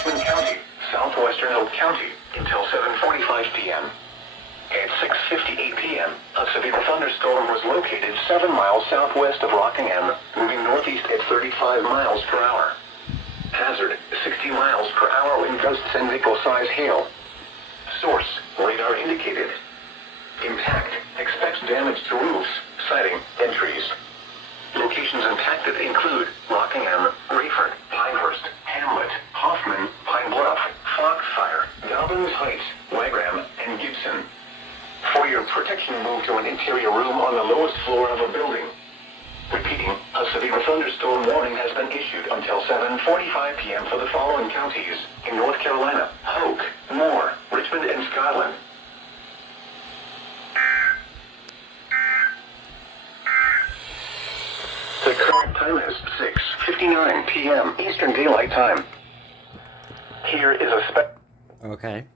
Richmond County, southwestern Hope County, until 7:45 p.m. At 6:58 p.m., a severe thunderstorm was located 7 miles southwest of Rockingham, moving northeast at 35 miles per hour. Hazard, 60 miles per hour wind gusts and nickel-size hail. Source, radar indicated. Impact, expects damage to roofs, siding, and trees. Locations impacted include Rockingham, Rayford, Pinehurst, Hamlet, Hoffman, Pine Bluff, Foxfire, Dobbins Heights, Wagram, and Gibson. For your protection, move to an interior room on the lowest floor of a building. Repeating, a severe thunderstorm warning has been issued until 7:45 p.m. for the following counties in North Carolina: Hoke, Moore, Richmond, and Scotland. The current time is 6:59 p.m. Eastern Daylight Time. Here is a Okay.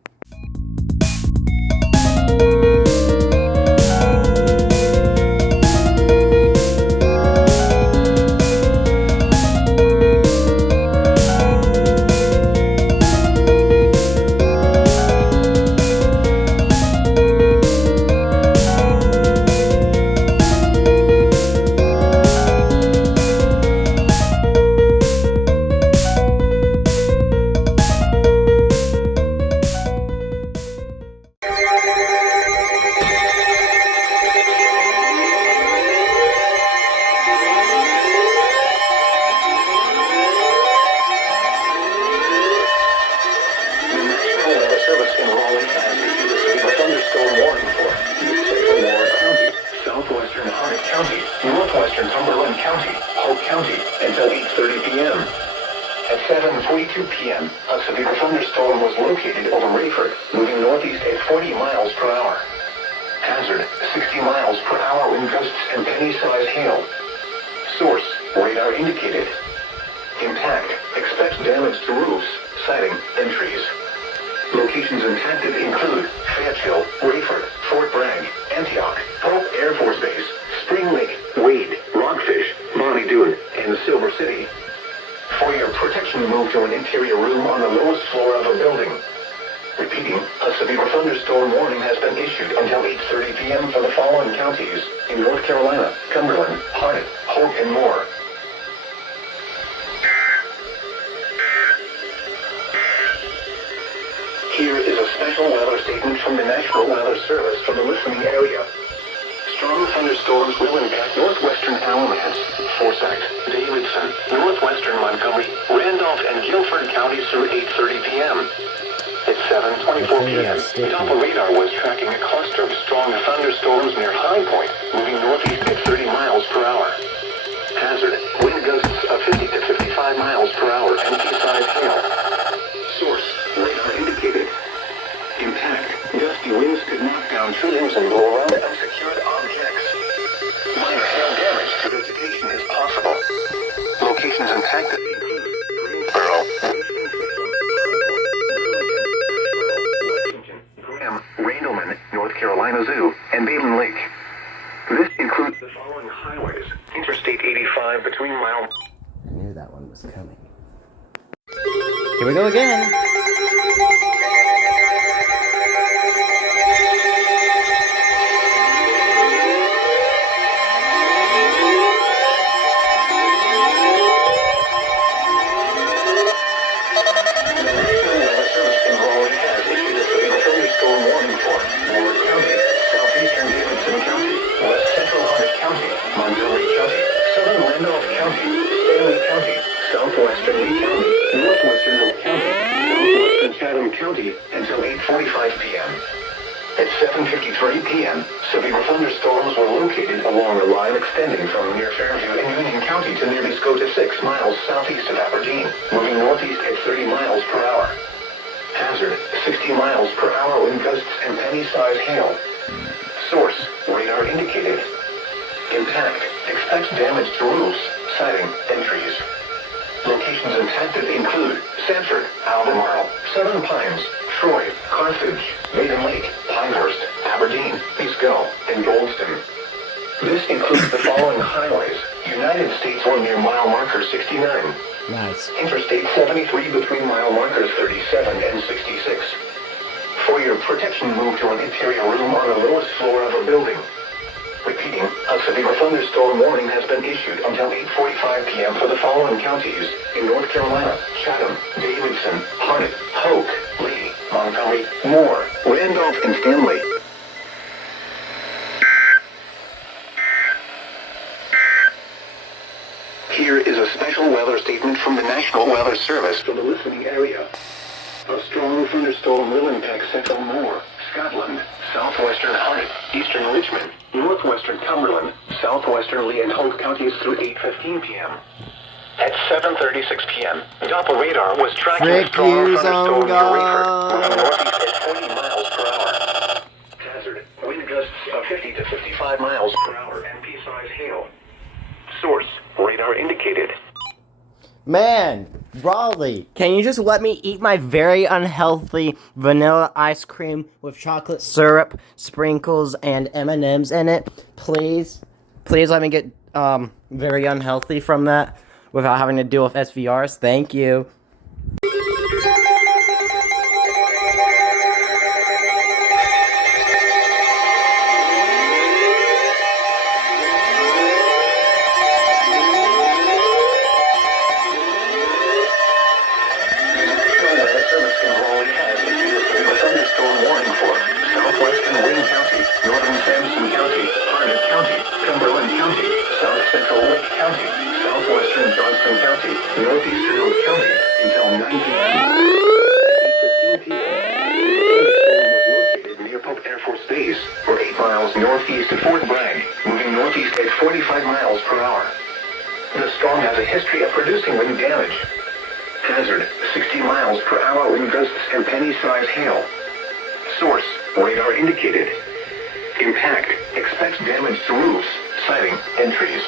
northwestern Cumberland County, Hope County, until 8:30 p.m. At 7:42 p.m., a severe thunderstorm was located over Rayford, moving northeast at 40 miles per hour. Hazard, 60 miles per hour wind gusts and penny-sized hail. Source, radar indicated. Impact, expects damage to roofs, siding, and trees. Locations impacted include Fayetteville, Rayford, Fort Bragg, Antioch, Hope Air Force Base, Spring Lake, Wade, Rockfish, Bonnie Doon, and Silver City. For your protection, move to an interior room on the lowest floor of a building. Repeating, a severe thunderstorm warning has been issued until 8:30 p.m. for the following counties in North Carolina: Cumberland, Harnett, Hope, and Moore. Here is a special weather statement from the National Weather Service for the listening area. Strong thunderstorms will impact northwestern Alamance, Forsyth, Davidson, northwestern Montgomery, Randolph, and Guilford counties through 8:30 p.m. At 7:24 p.m., Doppler radar was tracking a cluster of strong thunderstorms near High Point, moving northeast at 30 miles per hour. Hazard, wind gusts of 50 to 55 miles per hour and pea-sized hail. Source, radar indicated. Impact, gusty winds could knock down trees and blow around unsecured objects. Minor hail damage to vegetation is possible. Locations impacted include Greensboro, Graham, Randleman, North Carolina Zoo, and Baden Lake. This includes the following highways: Interstate 85 between mile... I knew that one was coming. Here we go again. Southwestern Lee County, northwestern Hope County, southwestern Chatham County, until 8:45 p.m. At 7:53 p.m., severe thunderstorms were located along a line extending from near Fairview and Union County to near Biscota 6 miles southeast of Aberdeen, moving northeast at 30 miles per hour. Hazard, 60 miles per hour wind gusts and penny-sized hail. Source, radar indicated. Impact, expects damage to roofs, siding, and trees. Locations impacted include Sanford, Albemarle, Southern Pines, Troy, Carthage, Maiden Lake, Pinehurst, Aberdeen, Biscoe, and Goldston. This includes the following highways: United States 1 near mile marker 69. Nice. Interstate 73 between mile markers 37 and 66. For your protection, move to an interior room on the lowest floor of a building. Repeating, a severe thunderstorm warning has been issued until 8:45 p.m. for the following counties in North Carolina: Chatham, Davidson, Harnett, Polk, Lee, Montgomery, Moore, Randolph, and Stanley. Here is a special weather statement from the National Weather Service for the listening area. A strong thunderstorm will impact central Moore, Scotland, southwestern Harnett, eastern Richmond, northwestern Cumberland, southwestern Lee and Holt counties through 8:15 p.m. At 7:36 p.m., Doppler radar was tracking a strong thunderstorm near Rayford, moving northeast at 40 miles per hour. Hazard, wind gusts of 50 to 55 miles per hour and pea-size hail. Source, radar indicated. Man, Raleigh, can you just let me eat my very unhealthy vanilla ice cream with chocolate syrup, sprinkles, and M&Ms in it? Please? Please let me get very unhealthy from that without having to deal with SVRs. Thank you. Northeastern Oak County until 9 p.m. At 8:15 p.m. The thunderstorm was located near Pope Air Force Base, or 8 miles northeast of Fort Bragg, moving northeast at 45 miles per hour. The storm has a history of producing wind damage. Hazard, 60 miles per hour wind gusts and penny-sized hail. Source, radar indicated. Impact, expects damage to roofs, siding, and trees.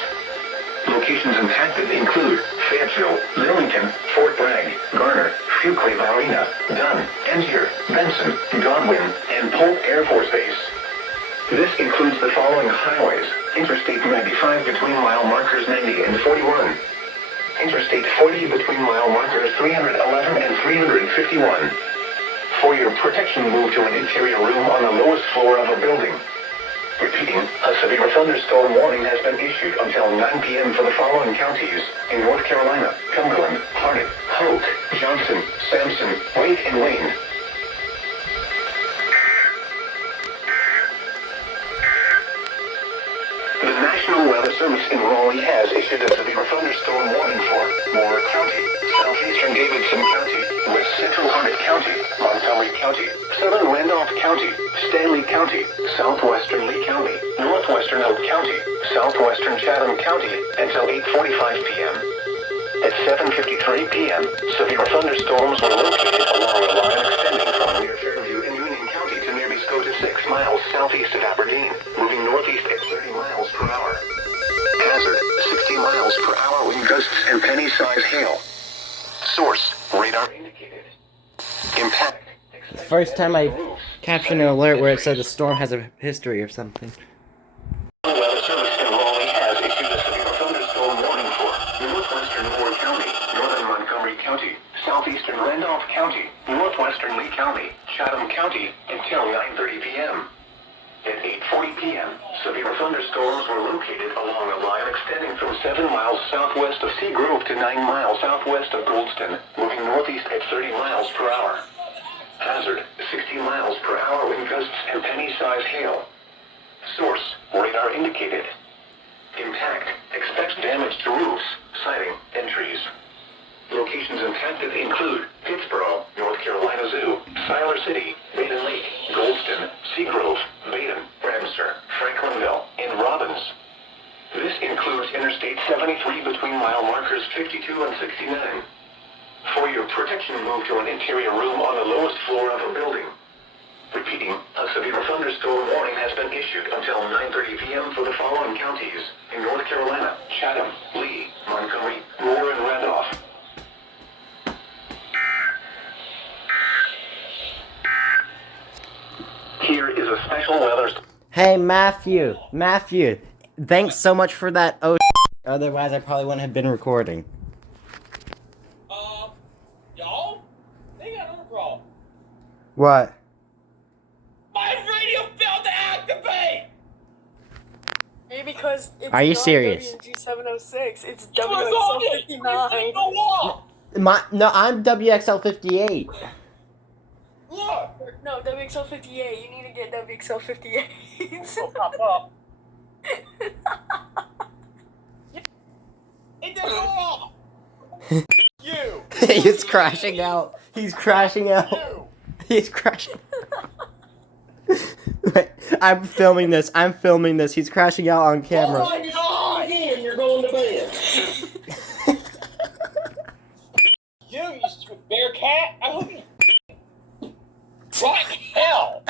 Locations impacted include Fayetteville, Lillington, Fort Bragg, Garner, Fuquay Varina, Dunn, Angier, Benson, Godwin, and Polk Air Force Base. This includes the following highways: Interstate 95 between mile markers 90 and 41. Interstate 40 between mile markers 311 and 351. For your protection, move to an interior room on the lowest floor of a building. Repeating, a severe thunderstorm warning has been issued until 9 p.m. for the following counties in North Carolina: Cumberland, Harnett, Hoke, Johnson, Sampson, Wake, and Wayne. The National Weather Service in Raleigh has issued a severe thunderstorm warning for Moore County, southeastern Davidson County, west central Harnett County, Montgomery County, southern Randolph County, Stanley County, southwestern Lee County, northwestern Oak County, southwestern Chatham County, until 8:45 p.m. At 7:53 p.m., severe thunderstorms were located along a line extending from near Fairview in Union County to near Biscota 6 miles southeast of Aberdeen, moving northeast at 30 miles per hour. Hazard, 60 miles per hour wind gusts and penny-sized hail. Source, radar indicated. Impact. The first time I captioned an alert where it said the storm has a history or something. The Weather Service in Raleigh has issued a severe thunderstorm warning for northwestern Moore County, northern Montgomery County, southeastern Randolph County, northwestern Lee County, Chatham County, until 9:30 p.m. At 8:40 p.m., severe thunderstorms were located along a line extending from 7 miles southwest of Seagrove to 9 miles southwest of Goldston, moving northeast at 30 miles per hour. Hazard, 60 miles per hour wind gusts and penny-sized hail. Source, radar indicated. Impact, expects damage to roofs, siding, and trees. Locations impacted include Pittsboro, North Carolina Zoo, Siler City, Maiden Lake, Goldston, Seagrove, Baden, Ramsar, Franklinville, and Robbins. This includes Interstate 73 between mile markers 52 and 69. For your protection, move to an interior room on the lowest floor of a building. Repeating, a severe thunderstorm warning has been issued until 9:30 p.m. for the following counties in North Carolina: Chatham, Lee, Montgomery, Moore, and Randolph. Here is a special weather... Hey, Matthew, thanks so much for that Otherwise, I probably wouldn't have been recording. Y'all? They got another problem. What? My radio failed to activate! Maybe because it's Are you not serious? WNG 706, it's It was on it! It 59. didn't go off! No, I'm WXL 58. Look! No, WXL 58. You need to get WXL 58. It'll pop up. It didn't go off! You! He's crashing out. He's crashing out. You! He's crashing. Wait, I'm filming this. He's crashing out on camera. Oh my god! Again, you're going to bed. You stupid bear cat! I hope you... Right hell!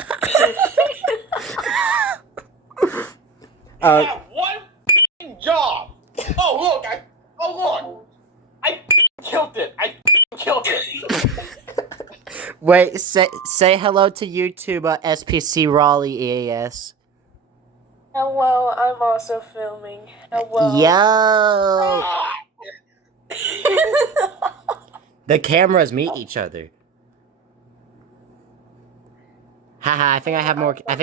I have one f***ing job! Oh look! I killed it! I killed it! Wait, say hello to YouTube, SPC Raleigh EAS. Hello, I'm also filming. Hello. Yo! Ah! The cameras meet each other. Haha, I think I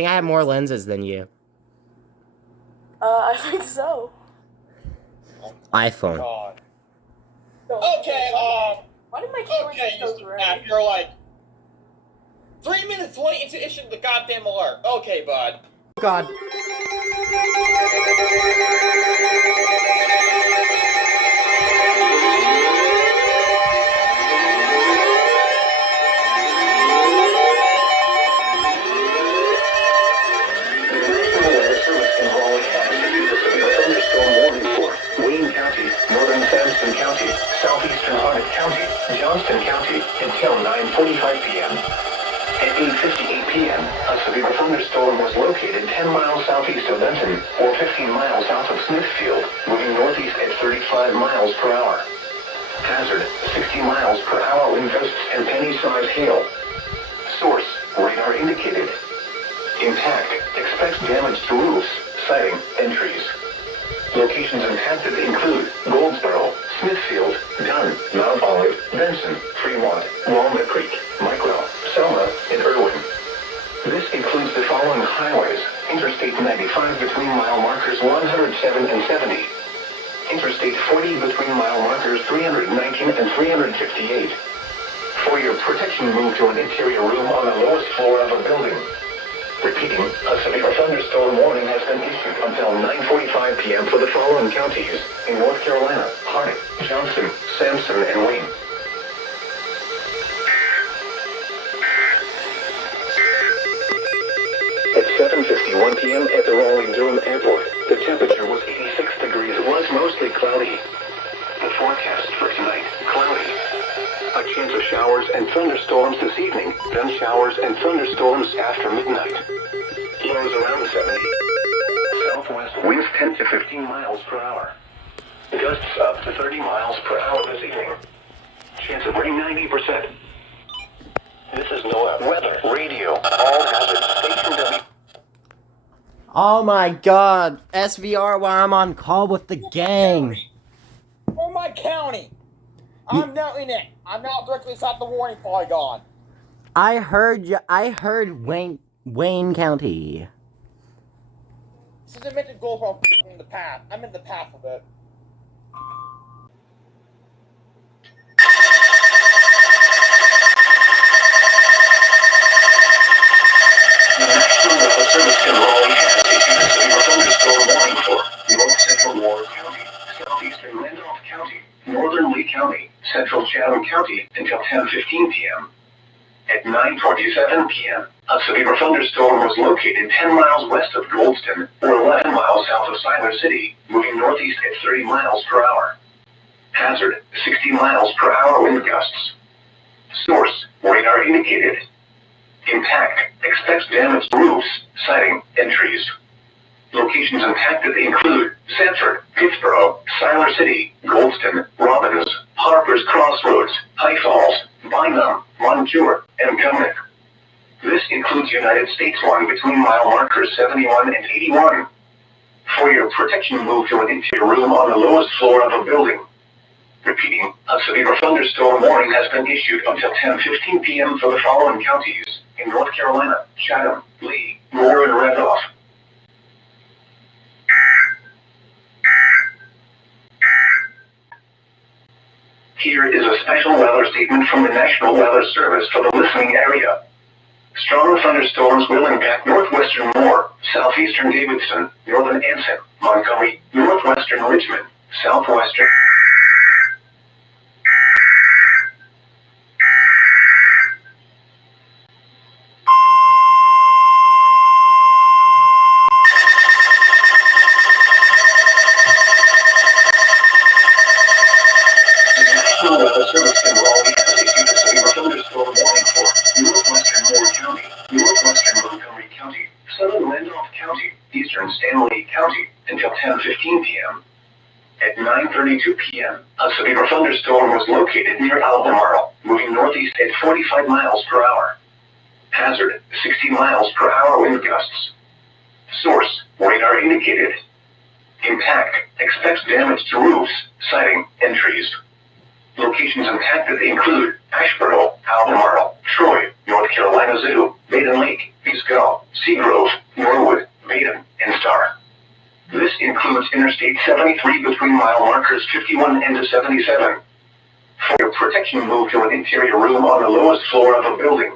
have more lenses than you. I think so. iPhone. God. No. Okay, Why did my camera okay, get so Mr. gray? Matt, you're like 3 minutes late into issuing the goddamn alert. Okay, bud. God. Southeastern Harnett County, Johnston County, until 9:45 p.m. At 8:58 p.m., a severe thunderstorm was located 10 miles southeast of Benton, or 15 miles south of Smithfield, moving northeast at 35 miles per hour. Hazard, 60 miles per hour wind gusts and penny-sized hail. Source, radar indicated. Impact, expects damage to roofs, siding, and trees. Locations impacted include Goldsboro, Smithfield, Dunn, Mount Olive, Benson, Fremont, Walnut Creek, Micro, Selma, and Irwin. This includes the following highways: Interstate 95 between mile markers 107 and 70. Interstate 40 between mile markers 319 and 358. For your protection, move to an interior room on the lowest floor of a building. Repeating, a severe thunderstorm warning has been issued until 9:45 p.m. for the following counties in North Carolina: Harnett, Johnson, Sampson, and Wayne. At 7:51 p.m. at the Raleigh-Durham Airport, the temperature was 86 degrees. It was mostly cloudy. The forecast for tonight: cloudy. A chance of showers and thunderstorms this evening, then showers and thunderstorms after midnight. Lows around 70. Southwest winds 10 to 15 miles per hour. Gusts up to 30 miles per hour this evening. Chance of rain 90%. This is NOAA Weather Radio. All hazard station W. Oh my god, SVR while I'm on call with the gang. Oh my county! I'm now in it. I'm now directly south of the warning polygon. I heard Wayne County. This is a meant to go from the path. I'm in the path of it. The National Weather Service in Raleigh has issued a severe thunderstorm warning for North Central Warren County, Southeastern Randolph County, Northern Lee County, Central Chatham County until 10:15 p.m. At 9:47 p.m., a severe thunderstorm was located 10 miles west of Goldston, or 11 miles south of Siler City, moving northeast at 30 miles per hour. Hazard, 60 miles per hour wind gusts. Source, radar indicated. Impact, expects damage to roofs, siding, and trees. Locations impacted include Sanford, Pittsboro, Siler City, Goldston, Robbins, Harper's Crossroads, High Falls, Bynum, Montour, and Cumnock. This includes United States 1 between mile markers 71 and 81. For your protection, move to an interior room on the lowest floor of a building. Repeating, a severe thunderstorm warning has been issued until 10:15 p.m. for the following counties in North Carolina: Chatham, Lee, Moore, and Randolph. Here is a special weather statement from the National Weather Service for the listening area. Strong thunderstorms will impact northwestern Moore, southeastern Davidson, northern Anson, Montgomery, northwestern Richmond, southwestern. The National Weather Service in Raleigh has issued a severe thunderstorm warning for northwestern Moore County, northwestern Montgomery County, southern Randolph County, eastern Stanley County, until 10:15 p.m. At 9:32 p.m., a severe thunderstorm was located near Albemarle, moving northeast at 45 miles per hour. Hazard, 60 miles per hour wind gusts. Source, radar indicated. Impact, expects damage to roofs, siding, and trees. Locations impacted include Asheboro, Albemarle, Troy, North Carolina Zoo, Baden Lake, Biscoe, Seagrove, Norwood, Baden, and Star. This includes Interstate 73 between mile markers 51 and 77. For your protection, move to an interior room on the lowest floor of a building.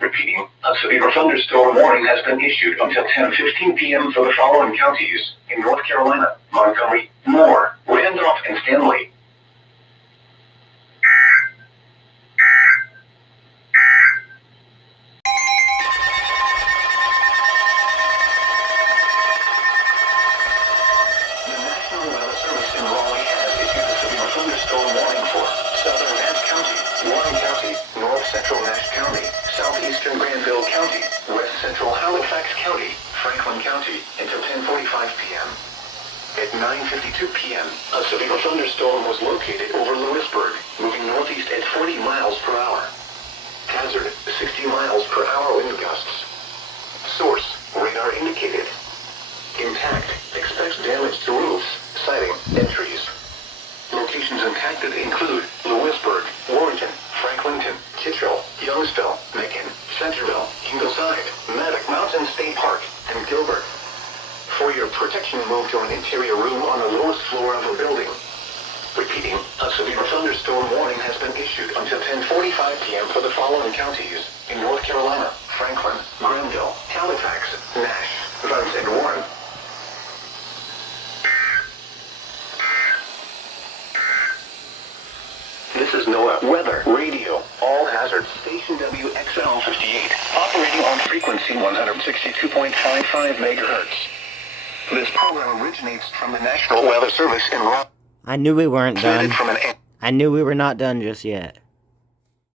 Repeating, a severe thunderstorm warning has been issued until 10:15 p.m. for the following counties in North Carolina: Montgomery, Moore, Randolph, and Stanley. The National Weather Service in Raleigh has issued a severe thunderstorm warning for southern Nash County, Warren County, north central Nash County, southeastern Granville County, west central Halifax County, Franklin County, until 10:45 p.m. At 9:52 p.m., a severe thunderstorm was located over Lewisburg, moving northeast at 40 miles per hour. Hazard, 60 miles per hour wind gusts. Source, radar indicated. Impact, expects damage to roofs, siding, and trees. Locations impacted include Lewisburg, Warrenton, Franklinton, Kittrell, Youngsville, Macon, Centerville, Ingleside, Maddox Mountain State Park, and Gilbert. For your protection, move to an interior room on the lowest floor of a building. Repeating, a severe thunderstorm warning has been issued until 10:45 p.m. for the following counties in North Carolina: Franklin, Granville, Halifax, Nash, Vance, and Warren. This is NOAA Weather Radio, all hazard station WXL 58, operating on frequency 162.55 megahertz. This program originates from the National Weather Service in Raleigh. I knew we weren't done. From an I knew we were not done just yet.